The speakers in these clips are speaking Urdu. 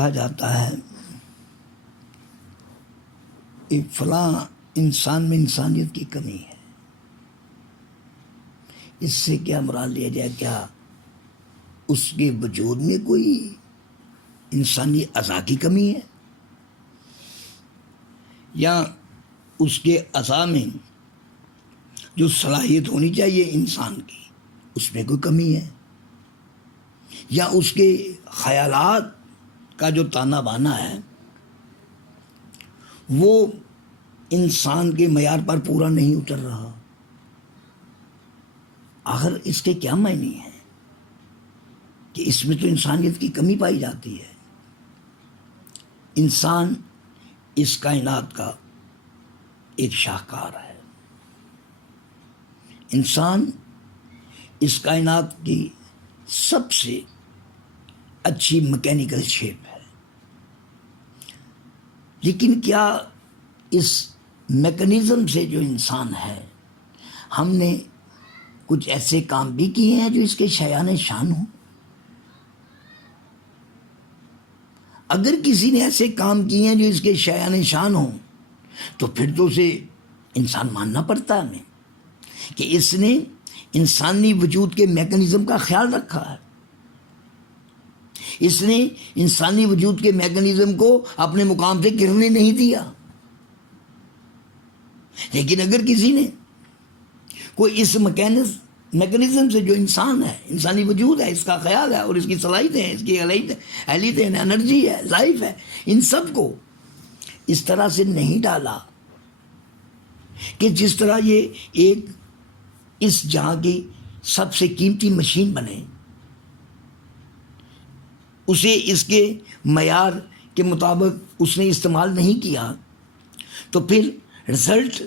کہا جاتا ہے کہ فلاں انسان میں انسانیت کی کمی ہے، اس سے کیا مراد لیا جائے؟ کیا اس کے وجود میں کوئی انسانی اعضاء کی کمی ہے، یا اس کے اعضاء میں جو صلاحیت ہونی چاہیے انسان کی اس میں کوئی کمی ہے، یا اس کے خیالات کا جو تانا بانا ہے وہ انسان کے معیار پر پورا نہیں اتر رہا؟ آخر اس کے کیا معنی ہیں کہ اس میں تو انسانیت کی کمی پائی جاتی ہے۔ انسان اس کائنات کا ایک شاہکار ہے، انسان اس کائنات کی سب سے اچھی میکینیکل شیپ ہے، لیکن کیا اس میکانزم سے جو انسان ہے ہم نے کچھ ایسے کام بھی کیے ہیں جو اس کے شایان شان ہوں؟ اگر کسی نے ایسے کام کیے ہیں جو اس کے شایان شان ہوں تو پھر تو اسے انسان ماننا پڑتا ہے ہمیں کہ اس نے انسانی وجود کے میکانزم کا خیال رکھا ہے، اس نے انسانی وجود کے میکانزم کو اپنے مقام سے گرنے نہیں دیا۔ لیکن اگر کسی نے کوئی اس میکانزم سے جو انسان ہے، انسانی وجود ہے، اس کا خیال ہے اور اس کی صلاحیتیں ہیں، اس کی اہلیتیں ہیں، انرجی ہے، لائف ہے، ان سب کو اس طرح سے نہیں ڈالا کہ جس طرح یہ ایک اس جہاں کی سب سے قیمتی مشین بنے، اسے اس کے معیار کے مطابق اس نے استعمال نہیں کیا تو پھر رزلٹ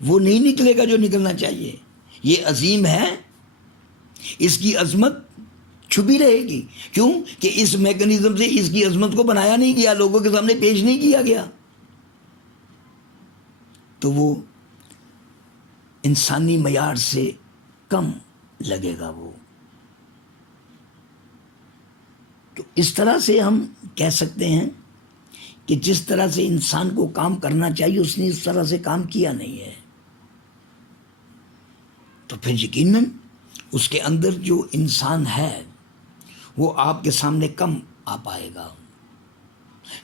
وہ نہیں نکلے گا جو نکلنا چاہیے۔ یہ عظیم ہے، اس کی عظمت چھپی رہے گی، کیوں کہ اس میکانزم سے اس کی عظمت کو بنایا نہیں گیا، لوگوں کے سامنے پیش نہیں کیا گیا، تو وہ انسانی معیار سے کم لگے گا۔ وہ تو اس طرح سے ہم کہہ سکتے ہیں کہ جس طرح سے انسان کو کام کرنا چاہیے اس نے اس طرح سے کام کیا نہیں ہے، تو پھر یقیناً اس کے اندر جو انسان ہے وہ آپ کے سامنے کم آ پائے گا،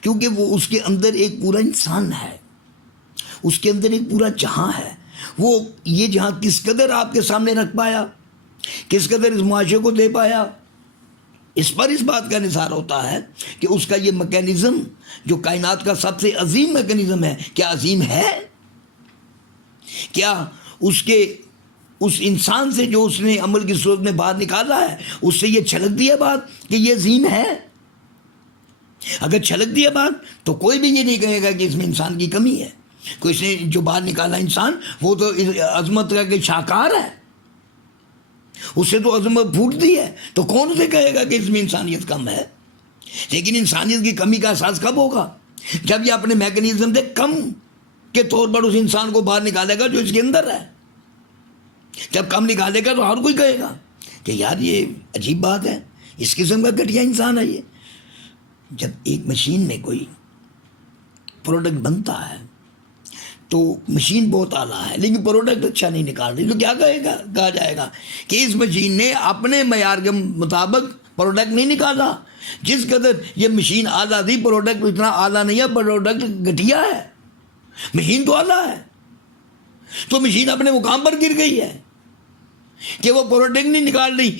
کیونکہ وہ اس کے اندر ایک پورا انسان ہے، اس کے اندر ایک پورا جہاں ہے۔ وہ یہ جہاں کس قدر آپ کے سامنے رکھ پایا، کس قدر اس معاشرے کو دے پایا، اس پر اس بات کا انحصار ہوتا ہے کہ اس کا یہ میکانزم جو کائنات کا سب سے عظیم میکانزم ہے کیا عظیم ہے؟ کیا اس انسان سے جو اس نے عمل کی صورت میں باہر نکالا ہے اس سے یہ چھلکتی ہے بات کہ یہ عظیم ہے؟ اگر چھلکتی ہے بات تو کوئی بھی یہ نہیں کہے گا کہ اس میں انسان کی کمی ہے۔ کوئی اس نے جو باہر نکالا انسان وہ تو عظمت کا کہ شاہکار ہے، اس سے تو عظمت پھوٹتی ہے، تو کون اسے کہے گا کہ اس میں انسانیت کم ہے؟ لیکن انسانیت کی کمی کا احساس کب ہوگا؟ جب یہ اپنے میکانزم سے کم کے طور پر اس انسان کو باہر نکالے گا جو اس کے اندر ہے۔ جب کم نکالے گا تو ہر کوئی کہے گا کہ یار یہ عجیب بات ہے، اس قسم کا گھٹیا انسان ہے یہ۔ جب ایک مشین میں کوئی پروڈکٹ بنتا ہے تو مشین بہت اعلیٰ ہے لیکن پروڈکٹ اچھا نہیں نکال رہی، تو کیا کہا جائے گا کہ اس مشین نے اپنے معیار کے مطابق پروڈکٹ نہیں نکالا۔ جس قدر یہ مشین اعلیٰ تھی پروڈکٹ اتنا اعلیٰ نہیں ہے، پروڈکٹ گھٹیا ہے۔ مشین تو اعلیٰ ہے تو مشین اپنے مقام پر گر گئی ہے کہ وہ پروڈکٹ نہیں نکال رہی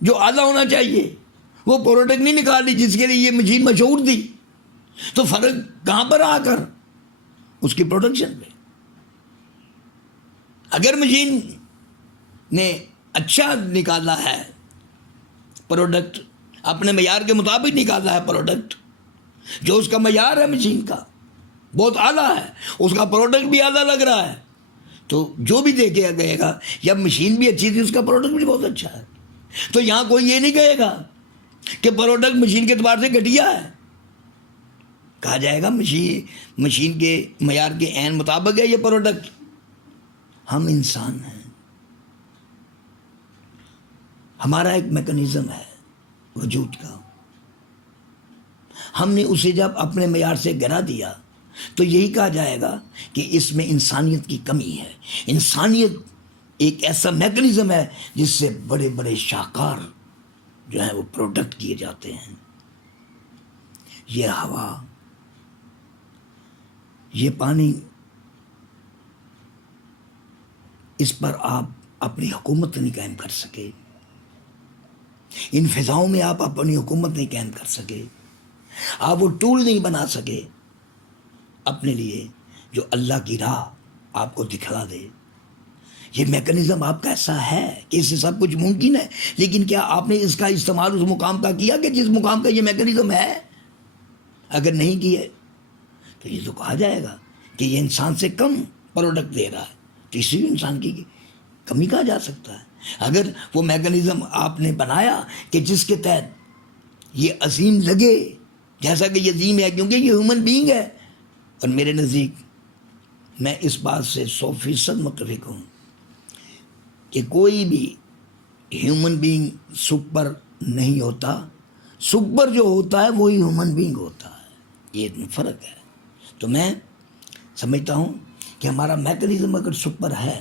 جو اعلیٰ ہونا چاہیے، وہ پروڈکٹ نہیں نکال رہی جس کے لیے یہ مشین مشہور تھی۔ تو فرق کہاں پر آ کر؟ اس کی پروڈکشن پہ۔ اگر مشین نے اچھا نکالا ہے پروڈکٹ، اپنے معیار کے مطابق نکالا ہے پروڈکٹ، جو اس کا معیار ہے مشین کا بہت اعلیٰ ہے، اس کا پروڈکٹ بھی اعلیٰ لگ رہا ہے، تو جو بھی دیکھے گئے گا یا مشین بھی اچھی تھی اس کا پروڈکٹ بھی بہت اچھا ہے، تو یہاں کوئی یہ نہیں کہے گا کہ پروڈکٹ مشین کے اعتبار سے گھٹیا ہے۔ کہا جائے گا مشین کے معیار کے عین مطابق ہے یہ پروڈکٹ۔ ہم انسان ہیں، ہمارا ایک میکانزم ہے وجود کا، ہم نے اسے جب اپنے معیار سے گرا دیا تو یہی کہا جائے گا کہ اس میں انسانیت کی کمی ہے. انسانیت ایک ایسا میکانزم ہے جس سے بڑے بڑے شاہکار جو ہیں وہ پروڈکٹ کیے جاتے ہیں. یہ ہوا، یہ پانی، اس پر آپ اپنی حکومت نہیں قائم کر سکے. ان فضاؤں میں آپ اپنی حکومت نہیں قائم کر سکے. آپ وہ ٹول نہیں بنا سکے اپنے لیے جو اللہ کی راہ آپ کو دکھلا دے. یہ میکانزم آپ کا ایسا ہے کہ اس سے سب کچھ ممکن ہے، لیکن کیا آپ نے اس کا استعمال اس مقام کا کیا کہ جس مقام کا یہ میکانزم ہے؟ اگر نہیں کیے تو یہ تو کہا جائے گا کہ یہ انسان سے کم پروڈکٹ دے رہا ہے. تو اسی انسان کی کمی کہا جا سکتا ہے. اگر وہ میکانزم آپ نے بنایا کہ جس کے تحت یہ عظیم لگے، جیسا کہ یہ عظیم ہے کیونکہ یہ ہیومن بینگ ہے، اور میرے نزدیک میں اس بات سے 100% متفق ہوں کہ کوئی بھی ہیومن بینگ سپر نہیں ہوتا. سپر جو ہوتا ہے وہی ہیومن بینگ ہوتا ہے. یہ اتنا فرق ہے. تو میں سمجھتا ہوں کہ ہمارا میکانزم اگر سپر ہے،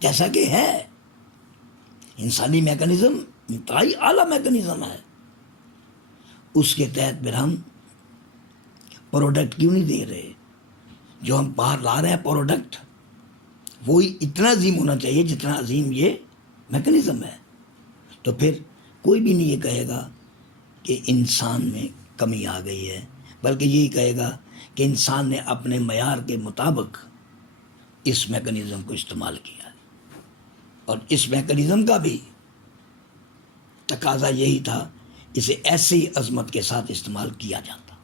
جیسا کہ ہے انسانی میکانزم انتہائی اعلیٰ میکانزم ہے، اس کے تحت پھر ہم پروڈکٹ کیوں نہیں دے رہے؟ جو ہم باہر لا رہے ہیں پروڈکٹ، وہی اتنا عظیم ہونا چاہیے جتنا عظیم یہ میکانزم ہے. تو پھر کوئی بھی نہیں یہ کہے گا کہ انسان میں کمی آ گئی ہے، بلکہ یہی کہے گا کہ انسان نے اپنے معیار کے مطابق اس میکانزم کو استعمال کیا ہے. اور اس میکانزم کا بھی تقاضا یہی تھا، اسے ایسی عظمت کے ساتھ استعمال کیا جاتا.